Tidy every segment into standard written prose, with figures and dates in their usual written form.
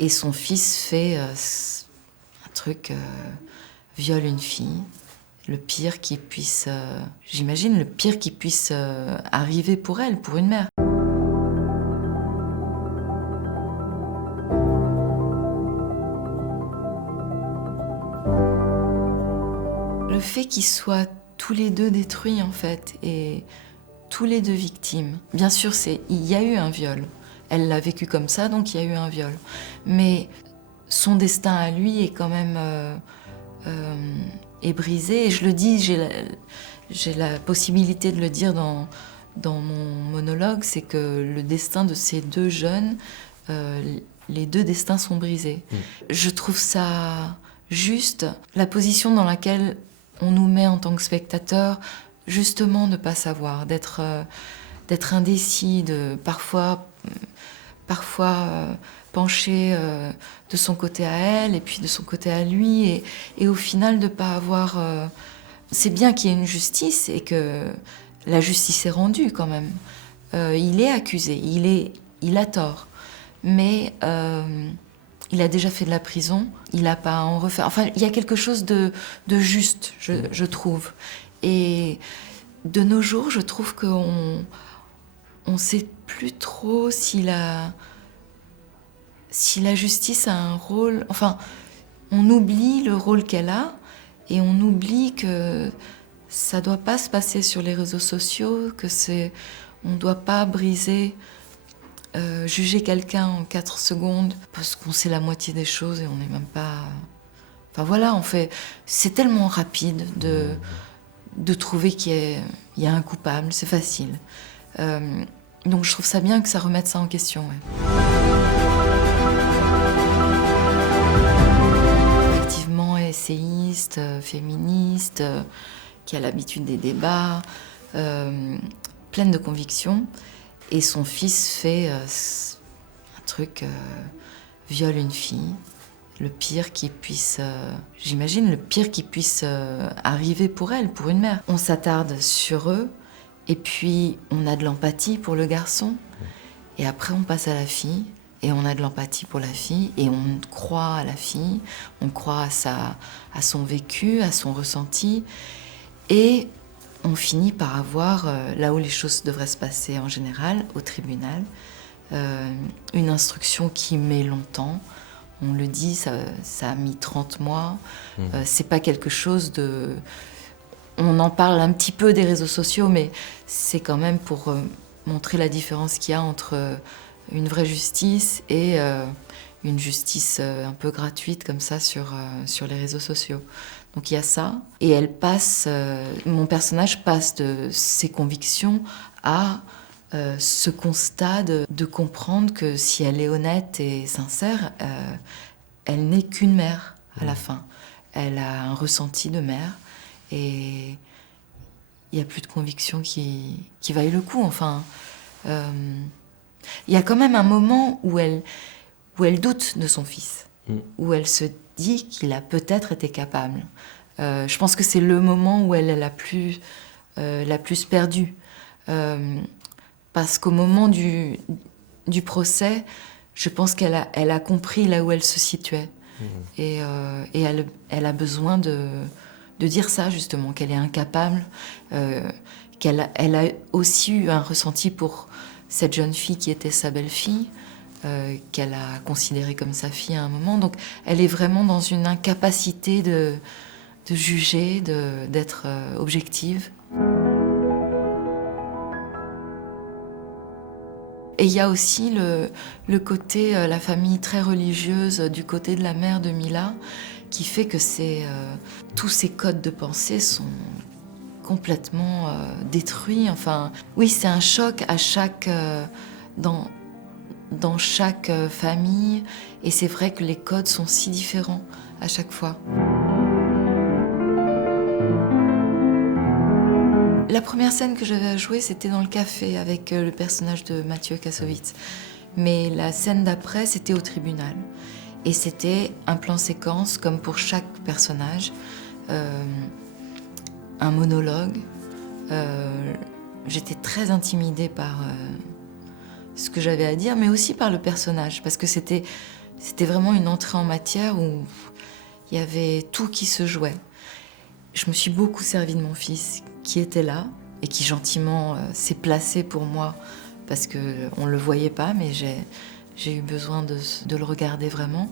Et son fils fait un truc, viole une fille. Le pire qui puisse, j'imagine, le pire qui puisse arriver pour elle, pour une mère. Le fait qu'ils soient tous les deux détruits, en fait, et tous les deux victimes. Bien sûr, il y a eu un viol. Elle l'a vécu comme ça, donc il y a eu un viol. Mais son destin à lui est quand même est brisé. Et je le dis, j'ai la possibilité de le dire dans mon monologue, c'est que le destin de ces deux jeunes, les deux destins sont brisés. Je trouve ça juste, la position dans laquelle on nous met en tant que spectateur, justement ne pas savoir, d'être indécis, de parfois pencher de son côté à elle et puis de son côté à lui, et au final de pas avoir... c'est bien qu'il y ait une justice et que la justice est rendue quand même. Il est accusé, il a tort, mais il a déjà fait de la prison, il n'a pas à en refaire. Enfin, il y a quelque chose de juste, je trouve. Et de nos jours, je trouve qu'on sait plus trop si la justice a un rôle... Enfin, on oublie le rôle qu'elle a et on oublie que ça doit pas se passer sur les réseaux sociaux, on doit pas briser, juger quelqu'un en 4 secondes parce qu'on sait la moitié des choses et on n'est même pas... Enfin voilà, c'est tellement rapide de trouver qu'il y a un coupable, c'est facile. Donc je trouve ça bien que ça remette ça en question. Ouais. Effectivement, essayiste, féministe, qui a l'habitude des débats, pleine de convictions. Et son fils fait un truc, viole une fille. Le pire qui puisse, j'imagine, le pire qui puisse arriver pour elle, pour une mère. On s'attarde sur eux, et puis on a de l'empathie pour le garçon, et après on passe à la fille, et on a de l'empathie pour la fille, et on croit à la fille, on croit à son vécu, à son ressenti, et on finit par avoir, là où les choses devraient se passer en général, au tribunal, une instruction qui met longtemps. On le dit, ça a mis 30 mois. C'est pas quelque chose de... On en parle un petit peu des réseaux sociaux, mais c'est quand même pour montrer la différence qu'il y a entre une vraie justice et une justice un peu gratuite comme ça sur les réseaux sociaux. Donc il y a ça. Et mon personnage passe de ses convictions à... ce constat de comprendre que si elle est honnête et sincère, elle n'est qu'une mère à la fin. Elle a un ressenti de mère et il n'y a plus de conviction qui vaille le coup. Enfin, il y a quand même un moment où elle doute de son fils, où elle se dit qu'il a peut-être été capable. Je pense que c'est le moment où elle est la plus perdue. Parce qu'au moment du procès, je pense qu'elle a compris là où elle se situait. Et elle a besoin de dire ça, justement, qu'elle est incapable, qu'elle a aussi eu un ressenti pour cette jeune fille qui était sa belle-fille, qu'elle a considérée comme sa fille à un moment. Donc elle est vraiment dans une incapacité de juger, d'être objective. Et il y a aussi le côté, la famille très religieuse du côté de la mère de Mila, qui fait que tous ces codes de pensée sont complètement détruits. Enfin, oui, c'est un choc à dans chaque famille, et c'est vrai que les codes sont si différents à chaque fois. La première scène que j'avais à jouer, c'était dans le café avec le personnage de Mathieu Kassovitz. Mais la scène d'après, c'était au tribunal. Et c'était un plan séquence, comme pour chaque personnage, un monologue. J'étais très intimidée par ce que j'avais à dire, mais aussi par le personnage, parce que c'était C'était vraiment une entrée en matière où il y avait tout qui se jouait. Je me suis beaucoup servie de mon fils qui était là et qui gentiment s'est placé pour moi parce qu'on ne le voyait pas, mais j'ai eu besoin de le regarder vraiment.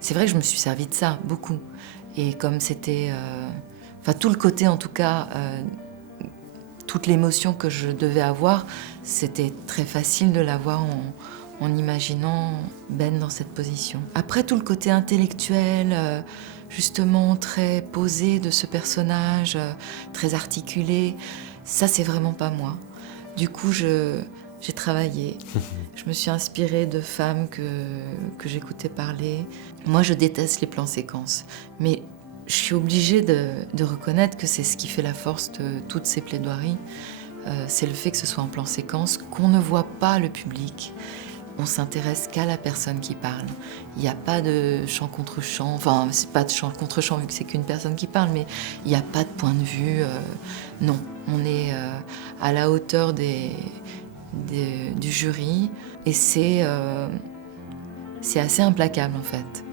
C'est vrai que je me suis servie de ça, beaucoup. Et comme c'était... Enfin, tout le côté, en tout cas, toute l'émotion que je devais avoir, c'était très facile de l'avoir en imaginant Ben dans cette position. Après, tout le côté intellectuel, justement très posé de ce personnage, très articulé, ça, c'est vraiment pas moi. Du coup, j'ai travaillé. Je me suis inspirée de femmes que j'écoutais parler. Moi, je déteste les plans séquences, mais je suis obligée de reconnaître que c'est ce qui fait la force de toutes ces plaidoiries. C'est le fait que ce soit en plan séquence, qu'on ne voit pas le public. On s'intéresse qu'à la personne qui parle. Il n'y a pas de chant contre chant, enfin, c'est pas de chant contre chant vu que c'est qu'une personne qui parle, mais il n'y a pas de point de vue. Non, on est à la hauteur du jury et c'est assez implacable en fait.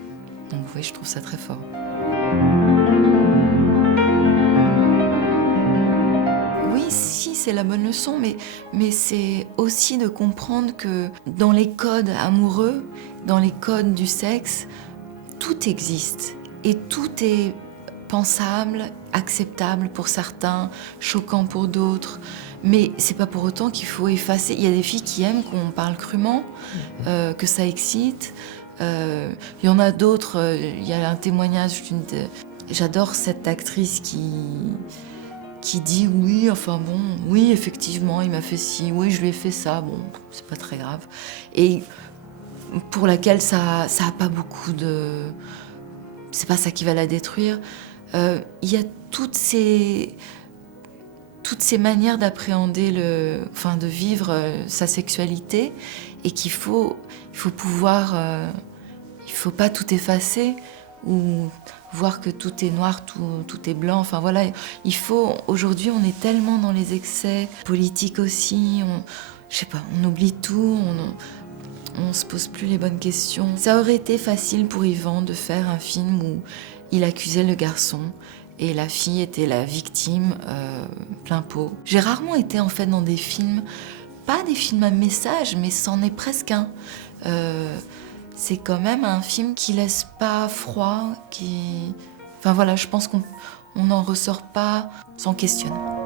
Donc oui, je trouve ça très fort. Oui, si, c'est la bonne leçon, mais c'est aussi de comprendre que dans les codes amoureux, dans les codes du sexe, tout existe et tout est pensable, acceptable pour certains, choquant pour d'autres. Mais c'est pas pour autant qu'il faut effacer. Il y a des filles qui aiment qu'on parle crûment, que ça excite. Il y en a d'autres, il y a un témoignage J'adore cette actrice qui dit oui, enfin bon, oui, effectivement, il m'a fait ci, oui, je lui ai fait ça, bon, c'est pas très grave. Et pour laquelle ça a pas beaucoup de... C'est pas ça qui va la détruire. Il y a toutes ces manières d'appréhender de vivre sa sexualité et qu'il faut pouvoir... il faut pas tout effacer ou voir que tout est noir, tout est blanc. Enfin voilà, aujourd'hui, on est tellement dans les excès politiques aussi. Je sais pas, on oublie tout. On se pose plus les bonnes questions. Ça aurait été facile pour Yvan de faire un film où il accusait le garçon et la fille était la victime plein pot. J'ai rarement été en fait dans des films, pas des films à message, mais c'en est presque un. C'est quand même un film qui laisse pas froid, Enfin voilà, je pense qu'on n'en ressort pas sans questionnement.